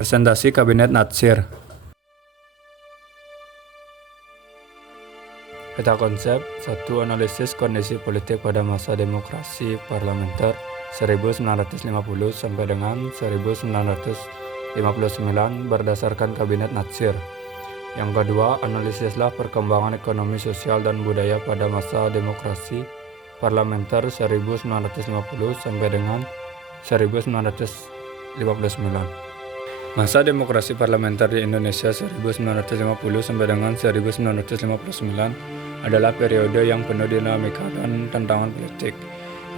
Presentasi Kabinet Natsir. Peta konsep 1. Analisis kondisi politik pada masa demokrasi parlementer 1950 sampai dengan 1959 berdasarkan Kabinet Natsir. Yang kedua, analisislah perkembangan ekonomi, sosial, dan budaya pada masa demokrasi parlementer 1950 sampai dengan 1959. Masa demokrasi parlementer di Indonesia 1950 sampai dengan 1959 adalah periode yang penuh dinamika dan tantangan politik.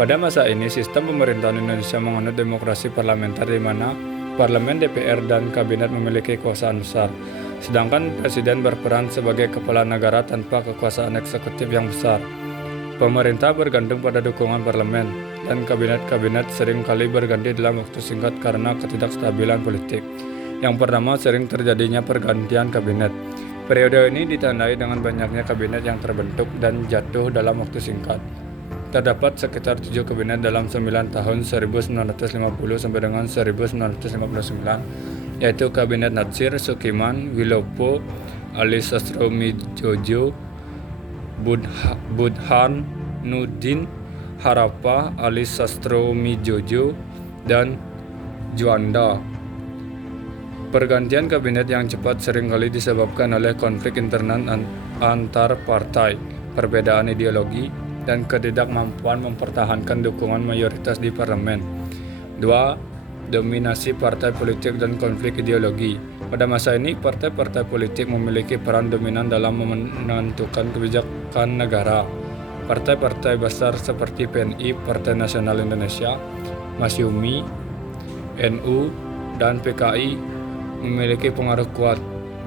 Pada masa ini, sistem pemerintahan Indonesia menganut demokrasi parlementer di mana parlemen, DPR, dan kabinet memiliki kekuasaan besar, sedangkan presiden berperan sebagai kepala negara tanpa kekuasaan eksekutif yang besar. Pemerintah bergantung pada dukungan parlemen, dan kabinet-kabinet sering kali berganti dalam waktu singkat karena ketidakstabilan politik. Yang pertama, sering terjadinya pergantian kabinet. Periode ini ditandai dengan banyaknya kabinet yang terbentuk dan jatuh dalam waktu singkat. Terdapat sekitar 7 kabinet dalam 9 tahun 1950 sampai dengan 1959, yaitu Kabinet Natsir, Sukiman, Wilopo, Ali Sastroamidjojo, Burhanuddin, Harappa, Ali Sastroamidjojo, dan Juanda. Pergantian kabinet yang cepat seringkali disebabkan oleh konflik internal antar partai, perbedaan ideologi, dan ketidakmampuan mempertahankan dukungan mayoritas di parlemen. 2. Dominasi partai politik dan konflik ideologi. Pada masa ini, partai-partai politik memiliki peran dominan dalam menentukan kebijakan negara. Partai-partai besar seperti PNI, Partai Nasional Indonesia, Masyumi, NU, dan PKI memiliki pengaruh kuat,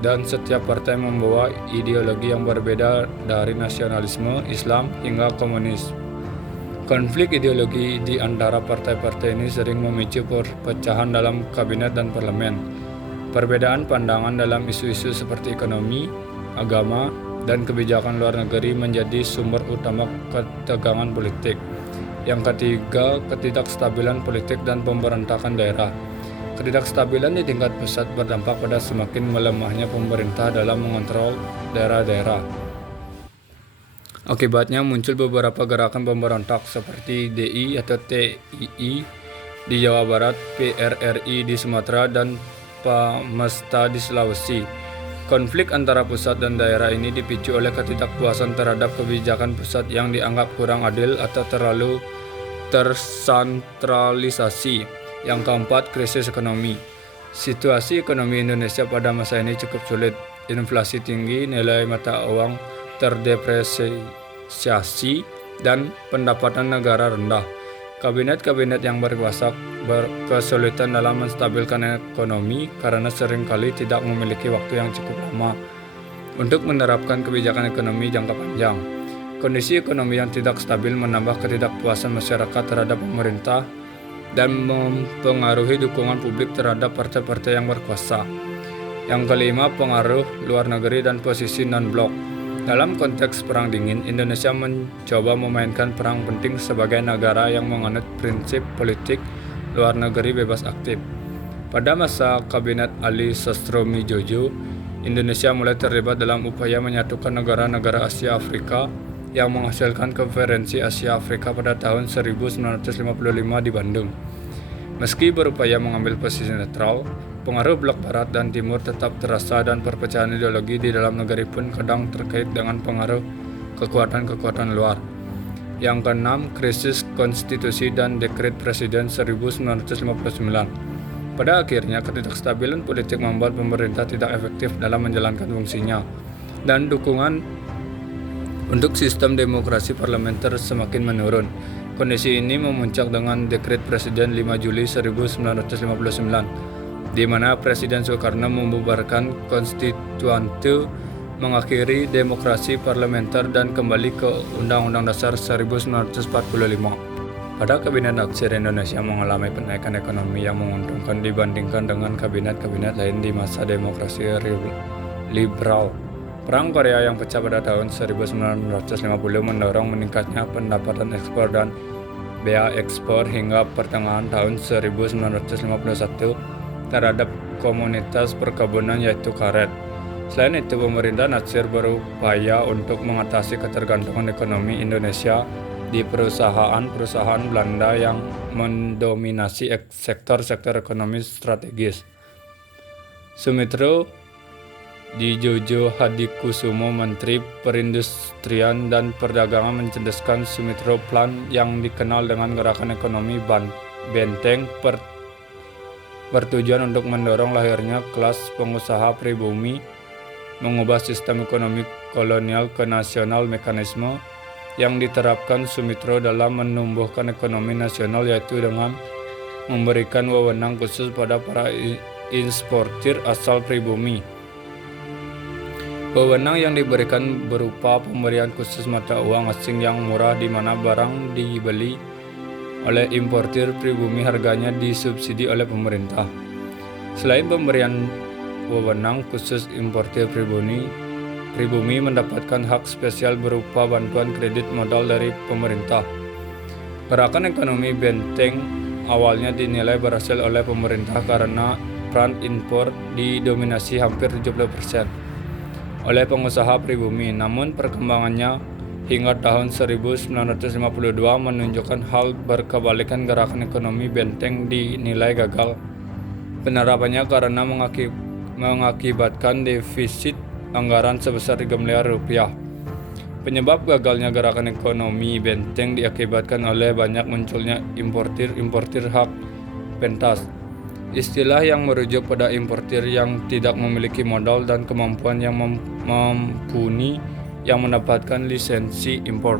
dan setiap partai membawa ideologi yang berbeda dari nasionalisme, Islam, hingga komunis. Konflik ideologi di antara partai-partai ini sering memicu perpecahan dalam kabinet dan parlemen. Perbedaan pandangan dalam isu-isu seperti ekonomi, agama, dan kebijakan luar negeri menjadi sumber utama ketegangan politik. Yang ketiga, ketidakstabilan politik dan pemberontakan daerah. Ketidakstabilan di tingkat pusat berdampak pada semakin melemahnya pemerintah dalam mengontrol daerah-daerah. Akibatnya muncul beberapa gerakan pemberontak seperti DI atau TII di Jawa Barat, PRRI di Sumatera, dan Pamesta di Sulawesi. Konflik antara pusat dan daerah ini dipicu oleh ketidakpuasan terhadap kebijakan pusat yang dianggap kurang adil atau terlalu tersentralisasi. Yang keempat, krisis ekonomi. Situasi ekonomi Indonesia pada masa ini cukup sulit. Inflasi tinggi, nilai mata uang terdepresiasi, dan pendapatan negara rendah. Kabinet-kabinet yang berkuasa berkesulitan dalam menstabilkan ekonomi karena seringkali tidak memiliki waktu yang cukup lama untuk menerapkan kebijakan ekonomi jangka panjang. Kondisi ekonomi yang tidak stabil menambah ketidakpuasan masyarakat terhadap pemerintah dan mempengaruhi dukungan publik terhadap partai-partai yang berkuasa. Yang kelima, pengaruh luar negeri dan posisi non-blok. Dalam konteks Perang Dingin, Indonesia mencoba memainkan peran penting sebagai negara yang menganut prinsip politik luar negeri bebas aktif. Pada masa Kabinet Ali Sastroamidjojo, Indonesia mulai terlibat dalam upaya menyatukan negara-negara Asia Afrika yang menghasilkan Konferensi Asia Afrika pada tahun 1955 di Bandung. Meski berupaya mengambil posisi netral, pengaruh blok barat dan timur tetap terasa, dan perpecahan ideologi di dalam negeri pun kadang terkait dengan pengaruh kekuatan-kekuatan luar. Yang keenam, krisis konstitusi dan dekret presiden 1959. Pada akhirnya, ketidakstabilan politik membuat pemerintah tidak efektif dalam menjalankan fungsinya, dan dukungan untuk sistem demokrasi parlementer semakin menurun. Kondisi ini memuncak dengan dekret Presiden 5 Juli 1959, di mana Presiden Soekarno membubarkan konstituante, mengakhiri demokrasi parlementer, dan kembali ke Undang-Undang Dasar 1945. Pada Kabinet Natsir, Indonesia mengalami penaikan ekonomi yang menguntungkan dibandingkan dengan kabinet-kabinet lain di masa demokrasi liberal. Perang Korea yang pecah pada tahun 1950 mendorong meningkatnya pendapatan ekspor dan bea ekspor hingga pertengahan tahun 1951 terhadap komunitas perkebunan yaitu karet. Selain itu, pemerintah Nasir berupaya untuk mengatasi ketergantungan ekonomi Indonesia di perusahaan-perusahaan Belanda yang mendominasi sektor-sektor ekonomi strategis. Sumitro Djojo Hadikusumo, Menteri Perindustrian dan Perdagangan, mencedeskan Sumitro Plan yang dikenal dengan Gerakan Ekonomi Benteng bertujuan untuk mendorong lahirnya kelas pengusaha pribumi, mengubah sistem ekonomi kolonial ke nasional. Mekanisme yang diterapkan Sumitro dalam menumbuhkan ekonomi nasional yaitu dengan memberikan wewenang khusus pada para eksportir asal pribumi. Wewenang yang diberikan berupa pemberian khusus mata uang asing yang murah di mana barang dibeli oleh importir pribumi harganya disubsidi oleh pemerintah. Selain pemberian wewenang khusus, importir pribumi mendapatkan hak spesial berupa bantuan kredit modal dari pemerintah. Gerakan ekonomi Benteng awalnya dinilai berhasil oleh pemerintah karena peran impor didominasi hampir 70% oleh pengusaha pribumi. Namun perkembangannya hingga tahun 1952 menunjukkan hal berkebalikan. Gerakan ekonomi Benteng dinilai gagal penerapannya karena mengakibatkan defisit anggaran sebesar 3 miliar rupiah. Penyebab gagalnya gerakan ekonomi Benteng diakibatkan oleh banyak munculnya importir hak pentas. Istilah yang merujuk pada importir yang tidak memiliki modal dan kemampuan yang mumpuni yang mendapatkan lisensi impor.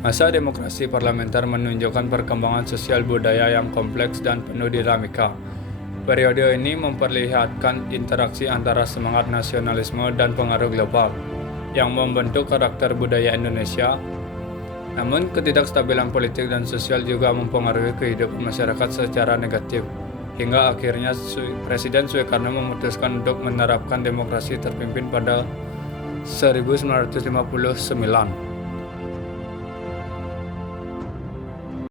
Masa demokrasi parlementer menunjukkan perkembangan sosial budaya yang kompleks dan penuh dinamika. Periode ini memperlihatkan interaksi antara semangat nasionalisme dan pengaruh global yang membentuk karakter budaya Indonesia. Namun, ketidakstabilan politik dan sosial juga mempengaruhi kehidupan masyarakat secara negatif. Hingga akhirnya Presiden Soekarno memutuskan untuk menerapkan demokrasi terpimpin pada 1959.